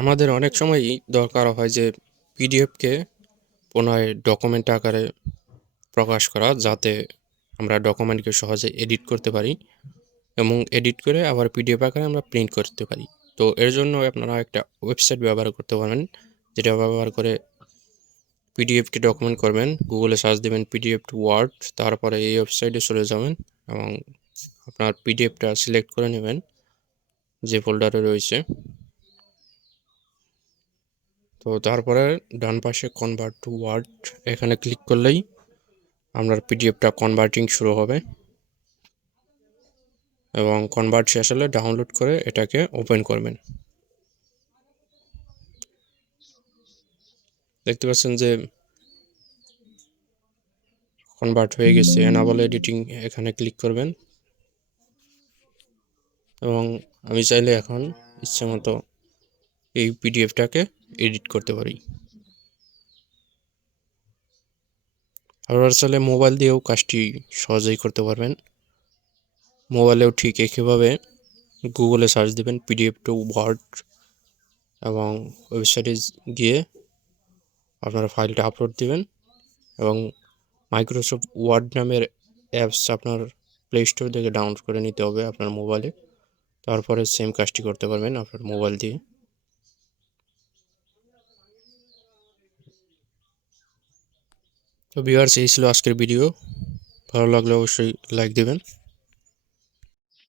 আমাদের অনেক সময়ই দরকার হয় যে পিডিএফকে পুনরায় ডকুমেন্ট আকারে প্রকাশ করা, যাতে আমরা ডকুমেন্টকে সহজে এডিট করতে পারি এবং এডিট করে আবার পিডিএফ আকারে আমরা প্রিন্ট করতে পারি। তো এর জন্য আপনারা একটা ওয়েবসাইট ব্যবহার করতে পারেন, যেটা ব্যবহার করে পিডিএফকে ডকুমেন্ট করবেন। গুগলে সার্চ দেবেন পিডিএফ টু ওয়ার্ড, তারপরে এই ওয়েবসাইটে চলে যাবেন এবং আপনার পিডিএফটা সিলেক্ট করে নেবেন যে ফোল্ডারে রয়েছে। তো তারপরে ডান পাশে কনভার্ট টু ওয়ার্ড এখানে ক্লিক করলেই আপনার পিডিএফটা কনভার্টিং শুরু হবে এবং কনভার্ট শেষ হলে ডাউনলোড করে এটাকে ওপেন করবেন। দেখতে পাচ্ছেন যে কনভার্ট হয়ে গেছে। এনাবল এডিটিং এখানে ক্লিক করবেন এবং আমি চাইলে এখন ইচ্ছে মতো এই পিডিএফটাকে এডিট করতে পারি। আপনারা চাইলে মোবাইল দিয়েও কাজটি সহজেই করতে পারবেন। মোবাইলেও ঠিক একইভাবে গুগলে সার্চ দেবেন পিডিএফ টু ওয়ার্ড এবং ওয়েবসাইটে গিয়ে আপনারা ফাইলটা আপলোড দিবেন এবং মাইক্রোসফট ওয়ার্ড নামের অ্যাপস আপনার প্লে স্টোর থেকে ডাউনলোড করে নিতে হবে আপনার মোবাইলে। তারপরে সেম কাজটি করতে পারবেন আপনার মোবাইল দিয়ে। তো ভিউয়ার্স, এই ছিল আজকের ভিডিও। ভালো লাগলে অবশ্যই লাইক দেবেন।